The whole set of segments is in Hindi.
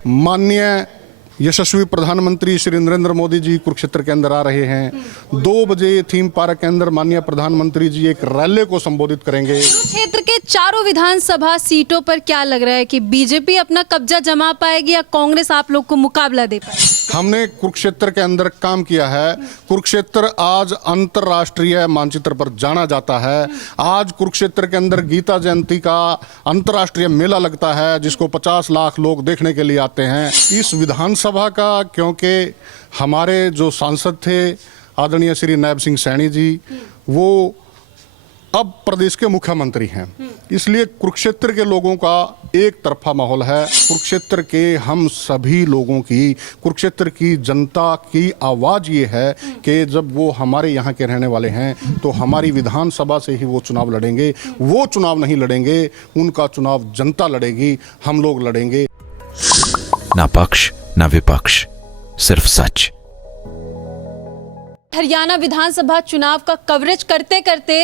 माननीय यशस्वी प्रधानमंत्री श्री नरेंद्र मोदी जी कुरुक्षेत्र के अंदर आ रहे हैं। 2 बजे थीम पार्क के अंदर माननीय प्रधानमंत्री जी एक रैली को संबोधित करेंगे। कुरुक्षेत्र के चारों विधानसभा सीटों पर क्या लग रहा है कि बीजेपी अपना कब्जा जमा पाएगी या कांग्रेस आप लोग को मुकाबला दे पाएगी? हमने कुरुक्षेत्र के अंदर काम किया है। कुरुक्षेत्र आज अंतर्राष्ट्रीय मानचित्र पर जाना जाता है। आज कुरुक्षेत्र के अंदर गीता जयंती का अंतर्राष्ट्रीय मेला लगता है जिसको 50 लाख लोग देखने के लिए आते हैं। इस विधानसभा का क्योंकि हमारे जो सांसद थे आदरणीय श्री नायब सिंह सैनी जी वो अब प्रदेश के मुख्यमंत्री हैं, इसलिए कुरुक्षेत्र के लोगों का एक तरफा माहौल है। कुरुक्षेत्र के हम सभी लोगों की, कुरुक्षेत्र की जनता की आवाज़ ये है कि जब वो हमारे यहाँ के रहने वाले हैं तो हमारी विधानसभा से ही वो चुनाव लड़ेंगे। वो चुनाव नहीं लड़ेंगे, उनका चुनाव जनता लड़ेगी, हम लोग लड़ेंगे। ना पक्ष ना विपक्ष, सिर्फ सच। हरियाणा विधानसभा चुनाव का कवरेज करते करते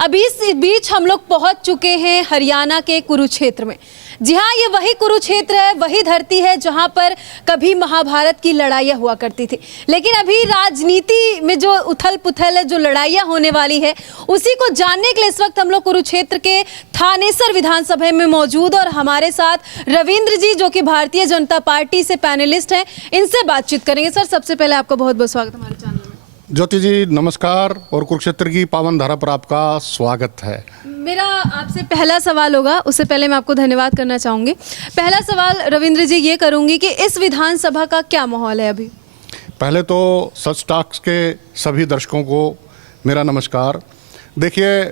अभी इस बीच हम लोग पहुंच चुके हैं हरियाणा के कुरुक्षेत्र में। जी हाँ, ये वही कुरुक्षेत्र है, वही धरती है जहां पर कभी महाभारत की लड़ाइयाँ हुआ करती थी। लेकिन अभी राजनीति में जो उथल पुथल है, जो लड़ाइयाँ होने वाली है, उसी को जानने के लिए इस वक्त हम लोग कुरुक्षेत्र के थानेसर विधानसभा में मौजूद और हमारे साथ रविंद्र जी जो कि भारतीय जनता पार्टी से पैनलिस्ट हैं, इनसे बातचीत करेंगे। सर, सबसे पहले आपका बहुत बहुत स्वागत हमारे चैनल में। ज्योति जी नमस्कार और कुरुक्षेत्र की पावन धारा पर आपका स्वागत है। मेरा आपसे पहला सवाल होगा, उससे पहले मैं आपको धन्यवाद करना चाहूँगी। पहला सवाल रविंद्र जी ये करूँगी कि इस विधानसभा का क्या माहौल है अभी? पहले तो सच टॉक्स के सभी दर्शकों को मेरा नमस्कार। देखिए,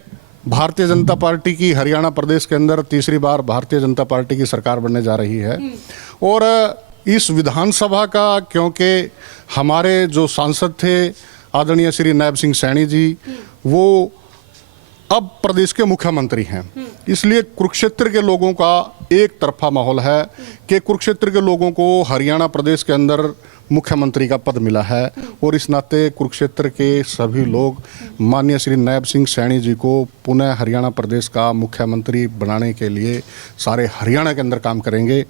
भारतीय जनता पार्टी की हरियाणा प्रदेश के अंदर तीसरी बार भारतीय जनता पार्टी की सरकार बनने जा रही है और इस विधानसभा का क्योंकि हमारे जो सांसद थे आदरणीय श्री नायब सिंह सैनी जी वो अब प्रदेश के मुख्यमंत्री हैं, इसलिए कुरुक्षेत्र के लोगों का एक तरफा माहौल है कि कुरुक्षेत्र के लोगों को हरियाणा प्रदेश के अंदर मुख्यमंत्री का पद मिला है और इस नाते कुरुक्षेत्र के सभी लोग माननीय श्री नायब सिंह सैनी जी को पुनः हरियाणा प्रदेश का मुख्यमंत्री बनाने के लिए सारे हरियाणा के अंदर काम करेंगे।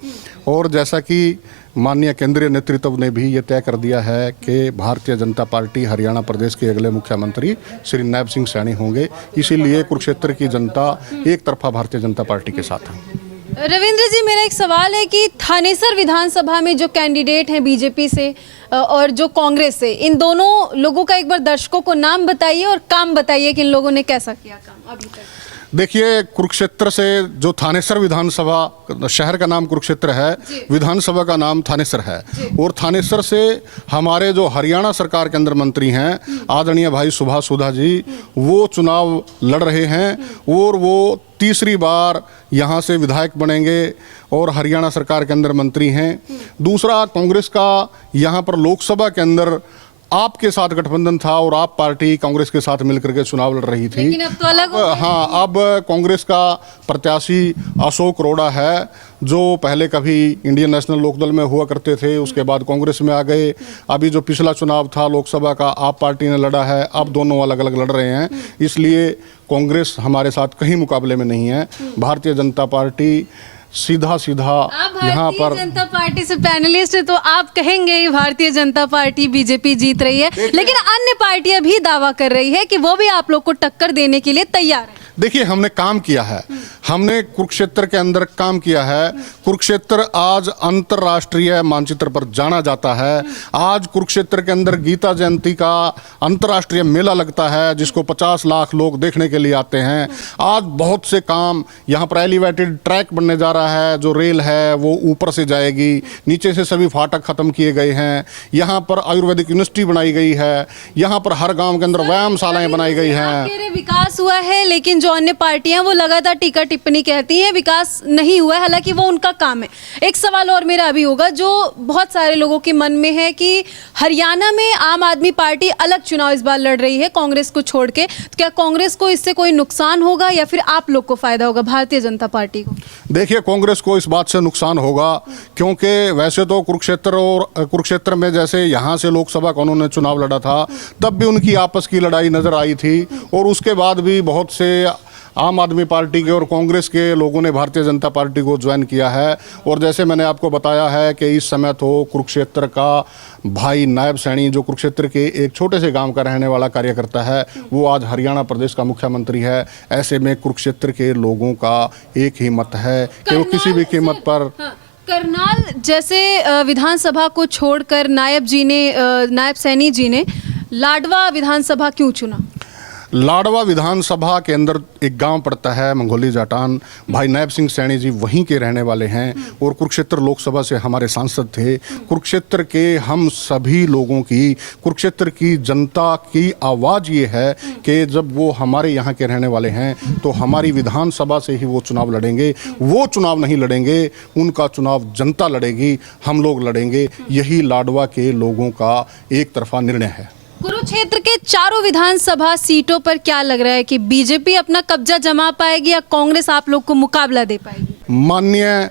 और जैसा कि माननीय केंद्रीय नेतृत्व ने भी ये तय कर दिया है कि भारतीय जनता पार्टी हरियाणा प्रदेश के अगले मुख्यमंत्री श्री नायब सिंह सैनी होंगे, इसीलिए कुरुक्षेत्र की जनता एक तरफा भारतीय जनता पार्टी के साथ है। रविंद्र जी, मेरा एक सवाल है कि थानेसर विधानसभा में जो कैंडिडेट हैं बीजेपी से और जो कांग्रेस से, इन दोनों लोगों का एक बार दर्शकों को नाम बताइए और काम बताइए कि इन लोगों ने कैसा किया काम अभी तक। देखिए, कुरुक्षेत्र से जो थानेसर विधानसभा, शहर का नाम कुरुक्षेत्र है, विधानसभा का नाम थानेसर है और थानेसर से हमारे जो हरियाणा सरकार के अंदर मंत्री हैं आदरणीय भाई सुभाष सुधा जी वो चुनाव लड़ रहे हैं और वो तीसरी बार यहाँ से विधायक बनेंगे और हरियाणा सरकार के अंदर मंत्री हैं। दूसरा, कांग्रेस का यहाँ पर लोकसभा के अंदर आपके साथ गठबंधन था और आप पार्टी कांग्रेस के साथ मिलकर के चुनाव लड़ रही थी। लेकिन अब तो अलग हो गए। हाँ, अब कांग्रेस का प्रत्याशी अशोक रोड़ा है जो पहले कभी इंडियन नेशनल लोकदल में हुआ करते थे, उसके बाद कांग्रेस में आ गए। अभी जो पिछला चुनाव था लोकसभा का आप पार्टी ने लड़ा है, अब दोनों अलग अलग लड़ रहे हैं, इसलिए कांग्रेस हमारे साथ कहीं मुकाबले में नहीं है। भारतीय जनता पार्टी सीधा यहाँ पर, भारतीय जनता पार्टी से पैनलिस्ट है तो आप कहेंगे भारतीय जनता पार्टी बीजेपी जीत रही है, लेकिन अन्य पार्टियां भी दावा कर रही है कि वो भी आप लोग को टक्कर देने के लिए तैयार है। देखिए, हमने काम किया है, हमने कुरुक्षेत्र के अंदर काम किया है। कुरुक्षेत्र आज अंतर्राष्ट्रीय मानचित्र पर जाना जाता है। आज कुरुक्षेत्र के अंदर गीता जयंती का अंतर्राष्ट्रीय मेला लगता है जिसको 50 लाख लोग देखने के लिए आते हैं। आज बहुत से काम, यहाँ पर एलिवेटेड ट्रैक बनने जा रहा है, जो रेल है वो ऊपर से जाएगी, नीचे से सभी फाटक खत्म किए गए हैं। यहाँ पर आयुर्वेदिक यूनिवर्सिटी बनाई गई है, यहाँ पर हर गाँव के अंदर व्यायामशालाएं बनाई गई हैं। विकास हुआ है, लेकिन जो अन्य पार्टियां वो लगातार टीका टिप्पणी कहती हैं विकास नहीं हुआ है, हालांकि वो उनका काम है। एक सवाल और मेरा अभी होगा जो बहुत सारे लोगों के मन में है कि हरियाणा में आम आदमी पार्टी अलग चुनाव इस बार लड़ रही है कांग्रेस को छोड़ के, तो क्या कांग्रेस को इससे कोई नुकसान होगा या फिर आप लोग को फायदा होगा भारतीय जनता पार्टी को? देखिए, कांग्रेस को इस बात से नुकसान होगा क्योंकि वैसे तो कुरुक्षेत्र में जैसे यहाँ से लोकसभा का उन्होंने चुनाव लड़ा था तब भी उनकी आपस की लड़ाई नजर आई थी और उसके बाद भी बहुत से आम आदमी पार्टी के और कांग्रेस के लोगों ने भारतीय जनता पार्टी को ज्वाइन किया है। और जैसे मैंने आपको बताया है कि इस समय तो कुरुक्षेत्र का भाई नायब सैनी, जो कुरुक्षेत्र के एक छोटे से गांव का रहने वाला कार्यकर्ता है, वो आज हरियाणा प्रदेश का मुख्यमंत्री है। ऐसे में कुरुक्षेत्र के लोगों का एक ही मत है कि वो किसी भी कीमत पर करनाल जैसे विधानसभा को छोड़कर नायब सैनी जी ने लाडवा विधानसभा क्यों चुना? लाडवा विधानसभा के अंदर एक गांव पड़ता है मंगोली जाटान। भाई नायब सिंह सैनी जी वहीं के रहने वाले हैं और कुरुक्षेत्र लोकसभा से हमारे सांसद थे। कुरुक्षेत्र के हम सभी लोगों की, कुरुक्षेत्र की जनता की आवाज़ ये है कि जब वो हमारे यहाँ के रहने वाले हैं तो हमारी विधानसभा से ही वो चुनाव लड़ेंगे। वो चुनाव नहीं लड़ेंगे, उनका चुनाव जनता लड़ेगी, हम लोग लड़ेंगे। यही लाडवा के लोगों का एक तरफा निर्णय है। कुरुक्षेत्र के चारों विधानसभा सीटों पर क्या लग रहा है कि बीजेपी अपना कब्जा जमा पाएगी या कांग्रेस आप लोग को मुकाबला दे पाएगी? माननीय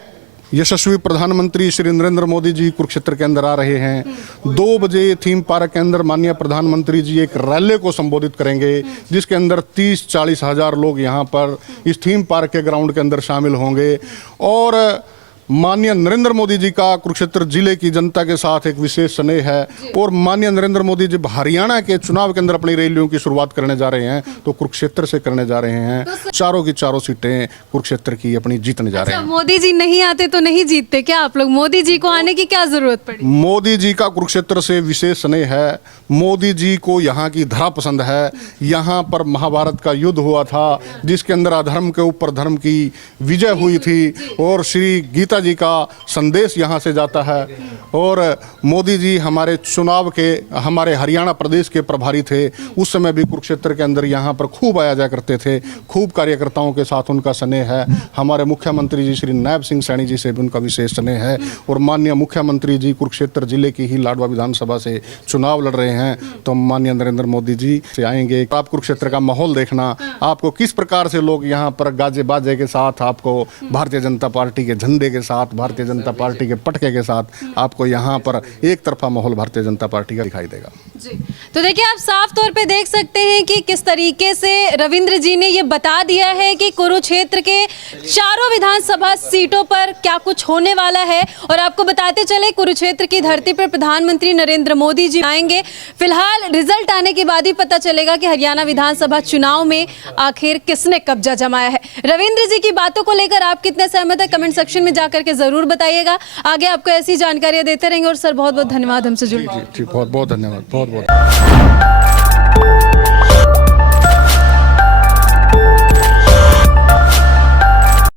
यशस्वी प्रधानमंत्री श्री नरेंद्र मोदी जी कुरुक्षेत्र के अंदर आ रहे हैं। 2 बजे थीम पार्क के अंदर माननीय प्रधानमंत्री जी एक रैली को संबोधित करेंगे, जिसके अंदर 30-40 हज़ार लोग यहाँ पर इस थीम पार्क के ग्राउंड के अंदर शामिल होंगे। और माननीय नरेंद्र मोदी जी का कुरुक्षेत्र जिले की जनता के साथ एक विशेष स्नेह है। और माननीय नरेंद्र मोदी जब हरियाणा के चुनाव के अंदर अपनी रैलियों की शुरुआत करने जा रहे हैं तो कुरुक्षेत्र से करने जा रहे हैं। चारों की चारों सीटें कुरुक्षेत्र की अपनी जीतने जा रहे हैं। मोदी जी नहीं आते तो नहीं जीतते क्या आप लोग? मोदी जी को आने की क्या जरूरत पड़ी? मोदी जी का कुरुक्षेत्र से विशेष स्नेह है। मोदी जी को यहाँ की धरा पसंद है। यहाँ पर महाभारत का युद्ध हुआ था, जिसके अंदर अधर्म के ऊपर धर्म की विजय हुई थी और श्री गीता जी का संदेश यहाँ से जाता है। और मोदी जी हमारे चुनाव के, हमारे हरियाणा प्रदेश के प्रभारी थे। उस समय भी कुरुक्षेत्र के अंदर यहाँ पर खूब आया जाया करते थे। खूब कार्यकर्ताओं के साथ उनका स्नेह है। हमारे मुख्यमंत्री जी श्री नायब सिंह सैनी जी से भी उनका विशेष स्नेह है। और माननीय मुख्यमंत्री जी कुरुक्षेत्र जिले की ही लाडवा विधानसभा से चुनाव लड़ रहे हैं, तो माननीय नरेंद्र मोदी जी से आएंगे। आप कुरुक्षेत्र का माहौल देखना, आपको किस प्रकार से लोग यहाँ पर गाजे बाजे के साथ, आपको भारतीय जनता पार्टी के झंडे के साथ, भारतीय जनता पार्टी के पटके के साथ आपको यहाँ पर एक तरफा माहौल भारतीय जनता पार्टी का दिखाई देगा। जी, तो देखिए आप साफ तौर पे देख सकते हैं कि किस तरीके से रविंद्र जी ने ये बता दिया है कि कुरुक्षेत्र के चारों विधानसभा सीटों पर क्या कुछ होने वाला है। और आपको बताते चले कुरुक्षेत्र की धरती पर प्रधानमंत्री नरेंद्र मोदी जी आएंगे। फिलहाल रिजल्ट आने के बाद ही पता चलेगा कि हरियाणा विधानसभा चुनाव में आखिर किसने कब्जा जमाया है। रविंद्र जी की बातों को लेकर आप कितने सहमत है, कमेंट सेक्शन में जाकर के जरूर बताइएगा। आगे आपको ऐसी जानकारियां देते रहेंगे। और सर बहुत बहुत धन्यवाद हमसे जुड़ने के लिए। बहुत बहुत धन्यवाद। बहुत बहुत